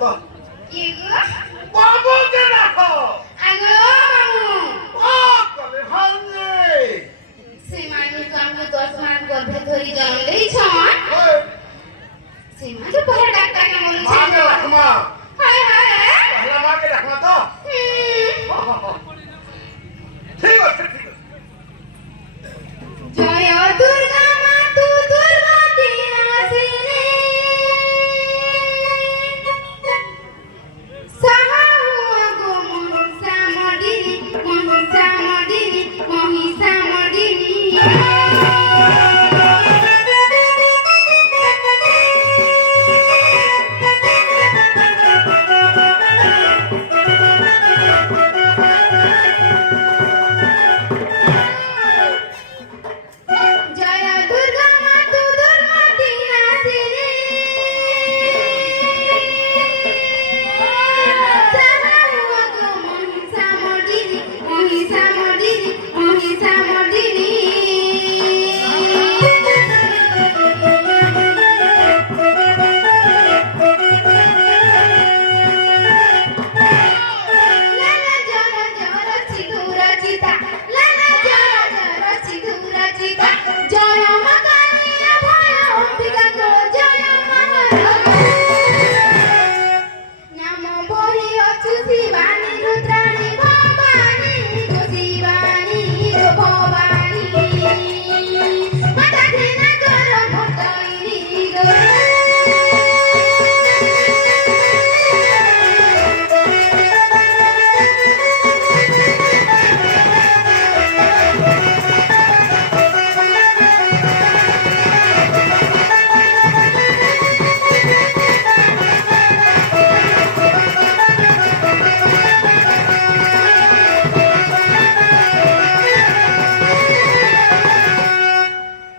तो Ibu, बाबू के देखो ayo kamu. ओ कले हाने Semani kamu dosman gorbe thori janle chon. ओए Semani to pahla daktar ke molu मां के chhe. Rakhma Hai hai. पहला मां के रखमा तो ठीक है ठीक है Jaya Durga Matu Durgati Nasine Sahago Mohisa Modini Mohisa Modini Jaya Durga Matu Durgati Nasine Sahago Mohisa Modini Lala jara jara chidura chita Lala jara jara chidura chita Jaya Magani Abhaya Ambika Go Jaya Maharaja Namo Bori Ochu Sivani Rudrani Bhavani Go Sivani Go Bhavani Mata Dhina Goro Motaini Go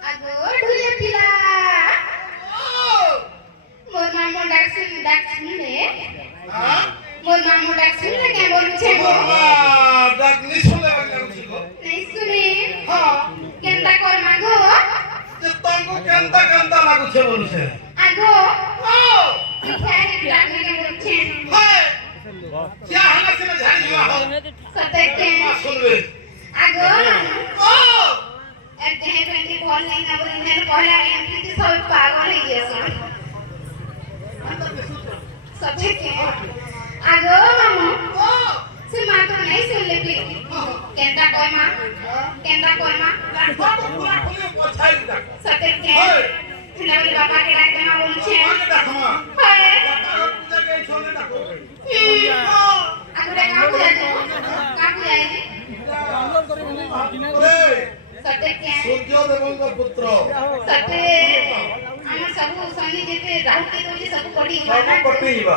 Ago dhule pila Mor mamu daksin le हां Mor mamu daksin le ke bolu chhe डाक निसुले वाला उठिलो Nahi sune हां Kenta kor mago ते तंको Kenta Kenta लागु छे बोलु छे Ago ओ Khari blagni ke bolu chhe हाय क्या हला से झाड़ी हुआ हो Satekte सुन रे Ago O Ete he penti bol nahi na bolu ne pehla MP ti sob pagal hai gaya Satekte Ago mamu O Se mato nahi sunle pli Kenta kor ma बाबू पूरा खुले पछाई तक Satekte ओए Sina boli bapa ke dakte ma bolu chhe आगे देखमा Hai बाबा को पूजा के छोले तक Aku dah kamu jadi, kamu jadi. ए Sate क्या? सूर्य देवंग पुत्र Sate, आमर सबू सनी जेते राहु के तो ये सबू कोड़ी सब ना. कटिबा